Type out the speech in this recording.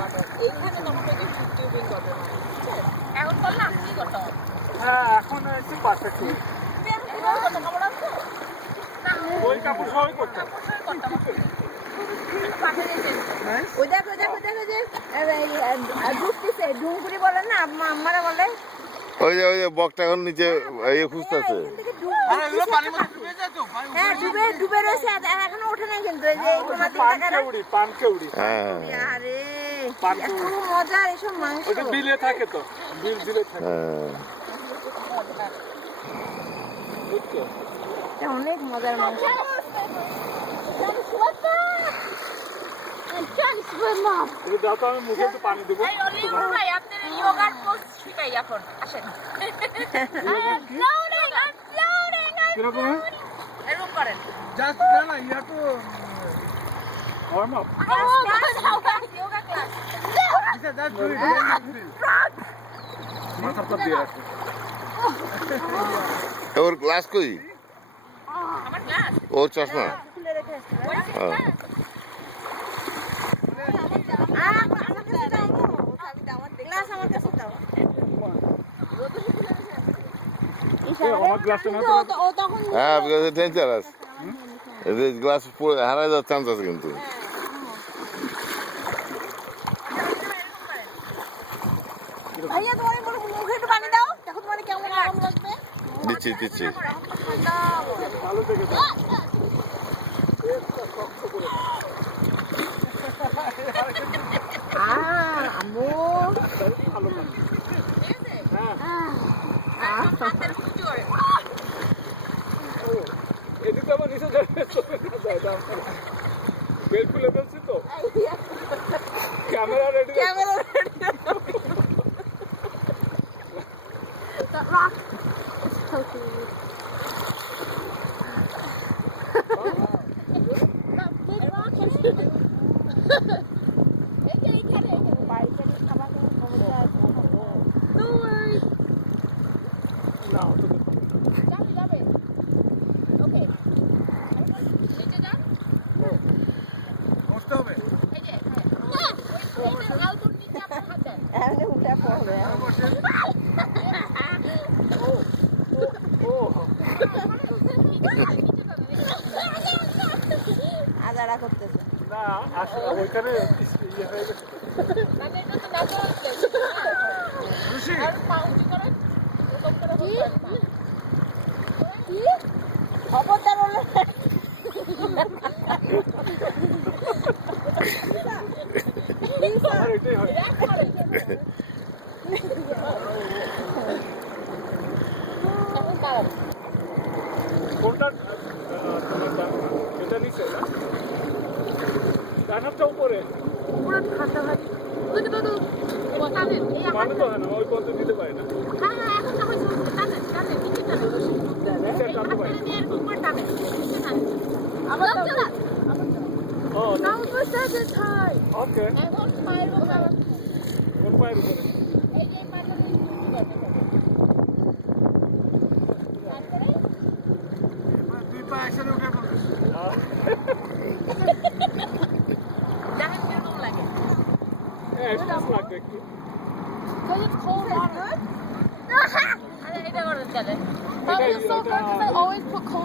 এইখানে তোমাকে টিউবিং করবে এখন করলাম কি করতে হবে? হ্যাঁ এখন একটু পারফেক্ট ওই কাপড় সবাই করতাম ওই দেখ ওই দেখ ওই দেখ ওই যে ঢুকতেছে ঢুঙ্গুরি বলে না আমারা বলে ওই যে বকটা এখন নিচে ইয়ে খুঁজতেছে। হ্যাঁ ডুবে ডুবে রয়েছে এখনো ওঠে নাই কিন্তু এই যে তোমার দিকে পানকেউড়ি হ্যাঁ আরে এত মজার এসব মাংস ওটা বিলে থাকে তো বিল দিলে থাকে হ্যাঁ বুঝছো এটা অনেক মজার মাংস এটা দাও তো আমি মুখে একটু পানি দেবো এই অলিভ ভাই আপনাদের ইয়োগার পোজ শিখাই এখন আসেন কিরকম এরকম করেন জাস্ট না ইয়া তো ওয়ার্ম আপ ইয়োগা ক্লাস মাথার পর দিয়ে রাখো ওর গ্লাস কই আমার ক্লাস ওর চশমা খুলে রেখে আসছে হ্যাঁ গ্লাস আমার কাছে দাও আমার গ্লাসটা না ও তখন হ্যাঁ বিকজ ডেঞ্জারাস এই গ্লাস পুরো হারাই যাওয়ার চান্স আছে কিন্তু ভাইয়া তোমার বলো মুখে একটু পানি দাও দেখো তোমার কেমন আরাম লাগবে দিচ্ছি দিচ্ছি ভালো থেকে আম্মু ভালো পানি হ্যাঁ হাতের কুচি করে এদিকে আমার নিচে যায় বেল খুলে ফেলছি তো camera ready camera That rock is poking me. That big rock is Don't worry. না যাবে ওকে নিচে যান বসতে হবে এই যে আউটডোর নিচে আপনার হাত দেন এমনি উঠে পড়বে ও আজারা করতেছে না আসলে ওইখানে ইয়ে হয়ে গেছে মানে এটা তো ন্যাচারাল প্লেস খুশি আর পাউন্ড করেন এরকম করে কি খবরদার হলো আমার এটাই হয় কোনটা তোমার ডান এটা নিচে না ডান হাতটা উপরে পুরো ঠান্ডা ভাই ওই তো টানেন এই মানে তো হয় না ওই পর্যন্ত দিতে পারে না হ্যাঁ হ্যাঁ এখন না হয়েছে টানেন টানেন নিচে টানেন নিচে টানতে পারে হাতটা দিয়ে এরকম করে টানেন নিচে টানেন আবার ও নাও বসে যেতে হয় ওকে এখন পায়ের উপর কোন পায়ের উপরে এই যে পায়েরটা দিয়ে দুই পা একসাথে উঠে পড়বে দেখেন কিরকম লাগে হ্যাঁ একটু লাগবে একটু Because it's cold water. আরে এটা করেন তাহলে এটাই, এটা- I always put cold